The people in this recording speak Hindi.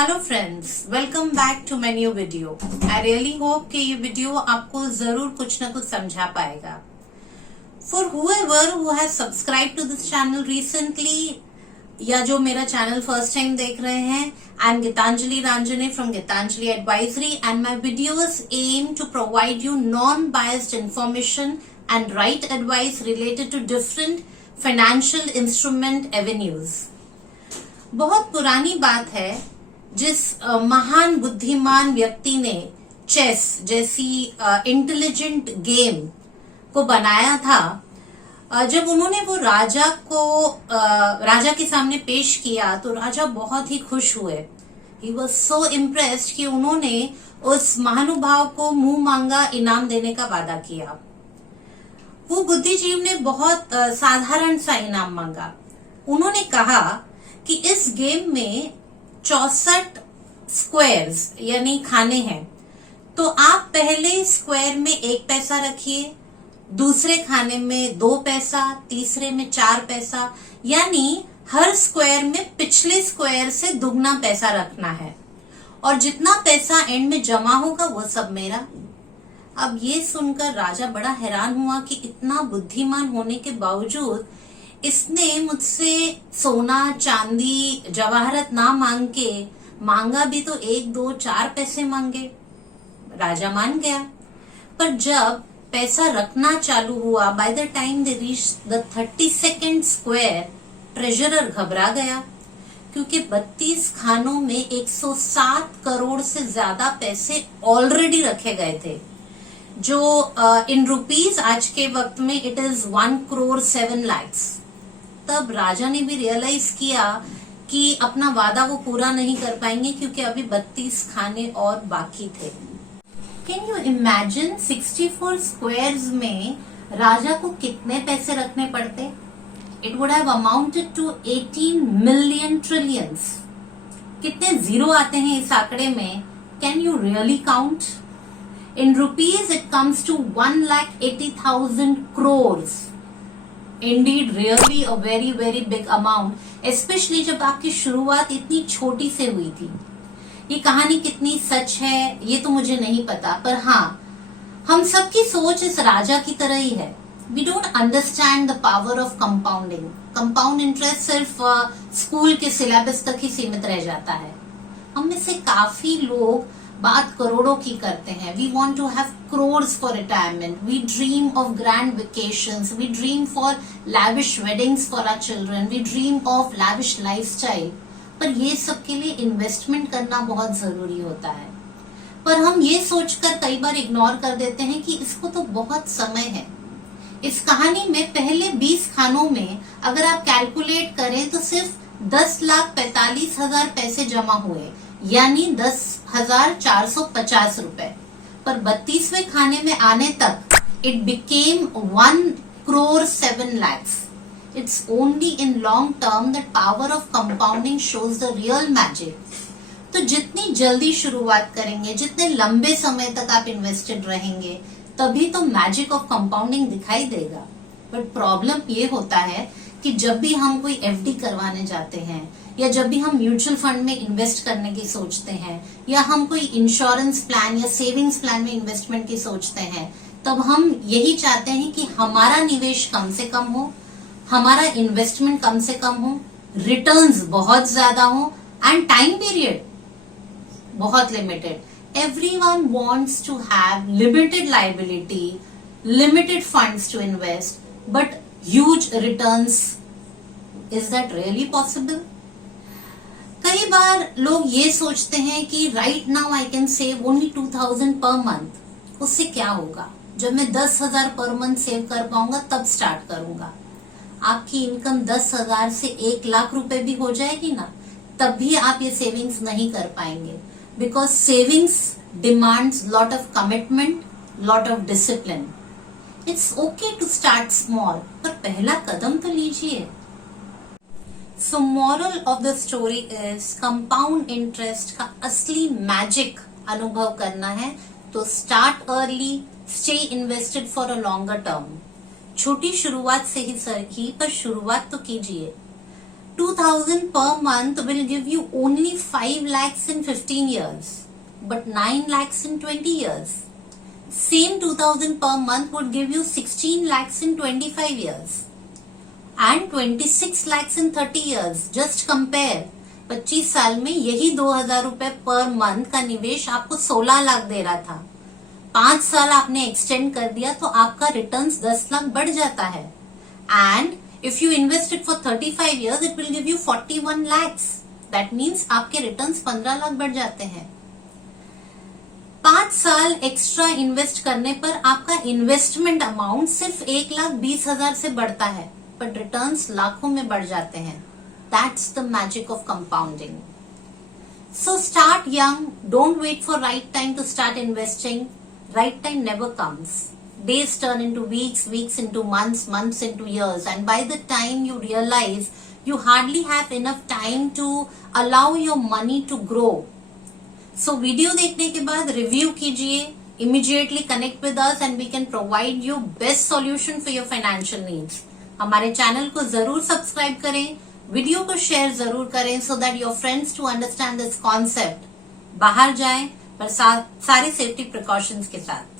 Hello friends, welcome back to my new video. I really hope कि ये वीडियो आपको जरूर कुछ ना कुछ समझा पाएगा। For whoever who has subscribed to this channel recently या जो मेरा चैनल फर्स्ट टाइम देख रहे हैं, I am Geetanjali Ranjane from Geetanjali advisory and my videos aim to provide you non biased information and right advice related to different financial instrument avenues. बहुत पुरानी बात है, जिस महान बुद्धिमान व्यक्ति ने चेस जैसी इंटेलिजेंट गेम को बनाया था, जब उन्होंने वो राजा के सामने पेश किया तो राजा बहुत ही खुश हुए। ही वॉज सो इम्प्रेस्ड कि उन्होंने उस महानुभाव को मुंह मांगा इनाम देने का वादा किया। वो बुद्धिजीव ने बहुत साधारण सा इनाम मांगा। उन्होंने कहा कि इस गेम में 64 स्क्वायर्स यानी खाने हैं, तो आप पहले स्क्वायर में 1 पैसा रखिए, दूसरे खाने में 2 पैसा, तीसरे में 4 पैसा, यानी हर स्क्वायर में पिछले स्क्वायर से दुगना पैसा रखना है और जितना पैसा एंड में जमा होगा वो सब मेरा। अब ये सुनकर राजा बड़ा हैरान हुआ कि इतना बुद्धिमान होने के बावजूद इसने मुझसे सोना, चांदी, जवाहरत ना मांग के मांगा भी तो 1, 2, 4 पैसे मांगे। राजा मान गया, पर जब पैसा रखना चालू हुआ, by the time they reach the 32nd square, treasurer घबरा गया क्योंकि 32 खानों में 107 करोड़ से ज्यादा पैसे ऑलरेडी रखे गए थे, जो इन रुपीज आज के वक्त में इट इज 1 करोड़ 7 lakhs। तब राजा ने भी रियलाइज किया कि अपना वादा वो पूरा नहीं कर पाएंगे क्योंकि अभी 32 खाने और बाकी थे। कैन यू इमेजिन 64 स्क्वायर्स में राजा को कितने पैसे रखने पड़ते? It would have amounted to 18 million trillions. कितने जीरो आते हैं इस आंकड़े में? Can you really count? In rupees it comes to 1,80,000 crores। Indeed, really a very very big amount, especially जब आपकी शुरुआत इतनी छोटी से हुई थी। ये कहानी कितनी सच है ये तो मुझे नहीं पता, पर हाँ, हम सबकी सोच इस राजा की तरह ही है। We don't understand the power of compounding। Compound interest सिर्फ स्कूल के सिलेबस तक ही सीमित रह जाता है। हम में से काफी लोग बात करोड़ों की करते हैं। We want to have crores for retirement. We dream of grand vacations. We dream for lavish weddings for our children. We dream of lavish lifestyle. पर ये सब के लिए इन्वेस्टमेंट करना बहुत जरूरी होता है। पर हम ये सोचकर कई बार इग्नोर कर देते हैं कि इसको तो बहुत समय है। इस कहानी में पहले 20 खानों में अगर आप कैलकुलेट करें तो सिर्फ 10,45,000 पैसे जमा हुए, यानी 10,450 रुपए। पर 32वें खाने में आने तक it became 1 crore 7 lakhs। It's only in long term that power of compounding shows the real magic. तो जितनी जल्दी शुरुआत करेंगे, जितने लंबे समय तक आप इन्वेस्टेड रहेंगे, तभी तो मैजिक ऑफ कंपाउंडिंग दिखाई देगा। बट प्रॉब्लम ये होता है कि जब भी हम कोई एफडी करवाने जाते हैं या जब भी हम म्यूचुअल फंड में इन्वेस्ट करने की सोचते हैं या हम कोई इंश्योरेंस प्लान या सेविंग्स प्लान में इन्वेस्टमेंट की सोचते हैं, तब हम यही चाहते हैं कि हमारा निवेश कम से कम हो, हमारा इन्वेस्टमेंट कम से कम हो, रिटर्न्स बहुत ज्यादा हो एंड टाइम पीरियड बहुत limited. Everyone wants to have limited liability, limited funds to invest, but huge returns. Is that really possible? कई बार लोग ये सोचते हैं कि right now I can save only 2,000 per month. उससे क्या होगा? जब मैं 10,000 पर मंथ सेव कर पाऊंगा तब स्टार्ट करूंगा। आपकी इनकम 10,000 से 1,00,000 रुपए भी हो जाएगी ना, तब भी आप ये सेविंग्स नहीं कर पाएंगे। Because savings demands lot of commitment, lot of discipline. It's okay to start small, पर पहला कदम तो लीजिए। So moral of the story is compound interest का असली मैजिक अनुभव करना है तो start early, stay invested for a longer term। छोटी शुरुआत से ही सही, पर शुरुआत तो कीजिए। 2,000 per month will give you only 5 lakhs in 15 years, but 9 lakhs in 20 years. Same 2,000 per month would give you 16 lakhs in 25 years and 26 lakhs in 30 years. Just compare. 25 साल में यही 2,000 रुपए पर मंथ का निवेश आपको 16 लाख दे रहा था. 5 साल आपने एक्सटेंड कर दिया तो आपका रिटर्न्स 10 लाख बढ़ जाता है. And if you invest it for 35 years, it will give you 41 lakhs. That means आपके रिटर्न्स 15 लाख बढ़ जाते हैं. 5 साल एक्स्ट्रा इन्वेस्ट करने पर आपका इन्वेस्टमेंट अमाउंट सिर्फ 1,20,000 से बढ़ता है, बट रिटर्न्स लाखों में बढ़ जाते हैं. That's the magic of compounding. So start young. Don't wait for right time to start investing. Right time never comes. Days turn into weeks, weeks into months, months into years, and by the time you realize, you hardly have enough time to allow your money to grow. So video देखने के बाद रिव्यू कीजिए, immediately connect with us and we can provide you best solution for your financial needs. हमारे चैनल को जरूर सब्सक्राइब करें, वीडियो को शेयर जरूर करें so that your friends to understand this concept. बाहर जाएं पर सारे सेफ्टी प्रिकॉशंस के साथ.